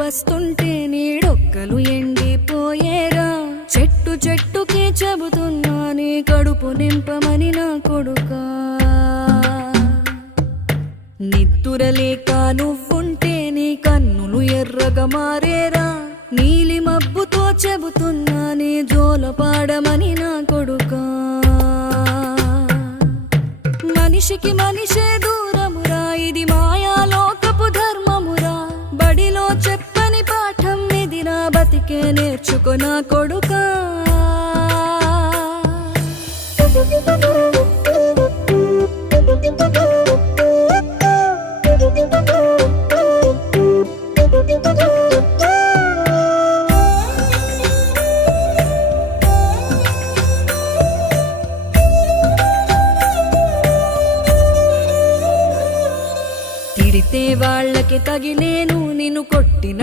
వస్తుంటే నీడొక్కలు ఎండిపోయేరా? చెట్టు చెట్టుకే చెబుతున్నా నీ కడుపు నింపమని నా కొడుకా. నిద్దురలేక నువ్వుంటే నీ కన్నులు ఎర్రగా మారేరా? నీలి మబ్బుతో చెబుతున్నా నీ జోల పాడమని నా కొడుకా. మనిషికి మనిషే దూరమురా ఇది నేర్చుకో నా కొడుకా. తిడితే వాళ్ళకి తగిలేను నిన్ను కొట్టిన